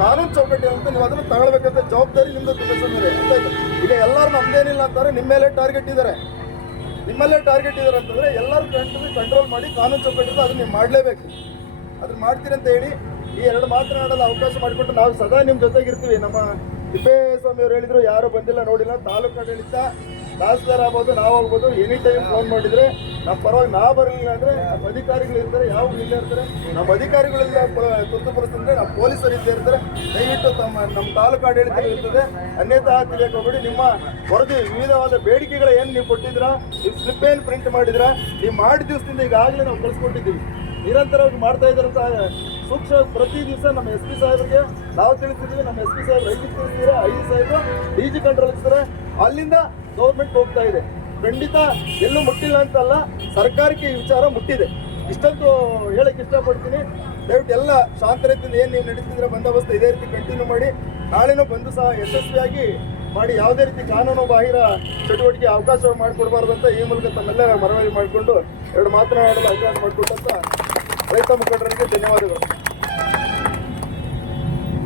ಕಾನೂನು ಚೌಕಟ್ಟು ಅಂತ ನೀವು ಅದನ್ನು ತಗೊಳ್ಬೇಕಂತ ಜವಾಬ್ದಾರಿ ನಿಮ್ಮದು ಮೇಲೆ ಅಂತ ಇದೆ. ಈಗ ಎಲ್ಲರೂ ನಮ್ದೇನಿಲ್ಲ ಅಂತಾರೆ, ನಿಮ್ಮ ಮೇಲೆ ಟಾರ್ಗೆಟ್ ಇದ್ದಾರೆ, ನಿಮ್ಮಲ್ಲೇ ಟಾರ್ಗೆಟ್ ಇದ್ದಾರೆ ಅಂತಂದರೆ ಎಲ್ಲರೂ ಕಂಟ್ರೋಲ್ ಮಾಡಿ ಕಾನೂನು ಚೌಕಟ್ಟಿಂದ ಅದನ್ನು ನೀವು ಮಾಡಲೇಬೇಕು. ಅದನ್ನು ಮಾಡ್ತೀರಿ ಅಂತ ಹೇಳಿ ಈ ಎರಡು ಮಾತನಾಡಲು ಅವಕಾಶ ಮಾಡಿಕೊಟ್ಟು ನಾವು ಸದಾ ನಿಮ್ಮ ಜೊತೆಗಿರ್ತೀವಿ. ನಮ್ಮ ತಿಪ್ಪೇಸ್ವಾಮಿ ಅವರು ಹೇಳಿದ್ರು, ಯಾರು ಬಂದಿಲ್ಲ ನೋಡಿಲ್ಲ, ತಾಲೂಕು ಆಡಳಿತ ತಹಸೀಲ್ದಾರ್ ಆಗ್ಬೋದು, ನಾವು ಆಗ್ಬೋದು, ಎನಿ ಟೈಮ್ ಫೋನ್ ಮಾಡಿದರೆ ನಮ್ಮ ಪರವಾಗಿ ನಾವು ಬರಲಿಲ್ಲ ಅಂದರೆ ನಮ್ಮ ಅಧಿಕಾರಿಗಳು ಇರ್ತಾರೆ, ಯಾವ ಇಲ್ಲೇ ಇರ್ತಾರೆ. ನಮ್ಮ ಅಧಿಕಾರಿಗಳೆಲ್ಲ ತುರ್ತು ಪರಿಸ್ಥಿತಿ ನಮ್ಮ ಪೊಲೀಸರು ಇದ್ದೇ ಇರ್ತಾರೆ. ದಯವಿಟ್ಟು ನಮ್ಮ ತಾಲೂಕು ಆಡಳಿತ ಇರ್ತದೆ, ಅನ್ಯತಾ ತಿಳಿಯಕ್ಕೆ ಹೋಗ್ಬೇಡಿ. ನಿಮ್ಮ ವರದಿ ವಿವಿಧವಾದ ಬೇಡಿಕೆಗಳು ಏನು ನೀವು ಕೊಟ್ಟಿದ್ದೀರಾ, ನೀವು ಸ್ಲಿಪ್ ಏನು ಪ್ರಿಂಟ್ ಮಾಡಿದ್ರಾ, ನೀವು ಮಾಡಿದ ದಿವಸದಿಂದ ಈಗಾಗಲೇ ನಾವು ಕಳಿಸ್ಕೊಟ್ಟಿದ್ದೀವಿ. ನಿರಂತರವಾಗಿ ಮಾಡ್ತಾ ಇದ್ದಾರಂತ ಸೂಕ್ಷ್ಮ ಪ್ರತಿ ದಿವಸ ನಮ್ಮ ಎಸ್ ಪಿ ಸಾಹೇಬರಿಗೆ ನಾವು ತಿಳಿಸಿದ್ದೀವಿ. ನಮ್ಮ ಎಸ್ ಪಿ ಸಾಹೇಬ್ ಐದು ಸಾಹೇಬರು DG ಕಂಟ್ರೋಲ್ ಇರ್ತಾರೆ, ಅಲ್ಲಿಂದ ಗೌರ್ಮೆಂಟ್ ಹೋಗ್ತಾ ಇದೆ. ಖಂಡಿತ ಎಲ್ಲೂ ಮುಟ್ಟಿಲ್ಲ ಅಂತಲ್ಲ, ಸರ್ಕಾರಕ್ಕೆ ಈ ವಿಚಾರ ಮುಟ್ಟಿದೆ. ಇಷ್ಟೊಂದು ಹೇಳಕ್ಕೆ ಇಷ್ಟಪಡ್ತೀನಿ. ದಯವಿಟ್ಟು ಎಲ್ಲ ಶಾಂತ ರೀತಿಯಿಂದ ಏನು ನೀವು ನಡೀತಿದ್ರೆ ಬಂದೋಬಸ್ತ್ ಇದೇ ರೀತಿ ಕಂಟಿನ್ಯೂ ಮಾಡಿ, ನಾಳೆನೂ ಬಂದು ಸಹ ಯಶಸ್ವಿಯಾಗಿ ಮಾಡಿ, ಯಾವುದೇ ರೀತಿ ಕಾನೂನು ಬಾಹಿರ ಚಟುವಟಿಕೆ ಅವಕಾಶ ಮಾಡಿಕೊಡ್ಬಾರ್ದು ಅಂತ ಈ ಮೂಲಕ ತಮ್ಮೆಲ್ಲ ಮನವಿ ಮಾಡಿಕೊಂಡು ಎರಡು ಮಾತನಾಡಲು ಅವಕಾಶ ಮಾಡಿಕೊಟ್ಟಂತ ರೈತ ಮುಖಂಡರಿಗೆ ಧನ್ಯವಾದಗಳು.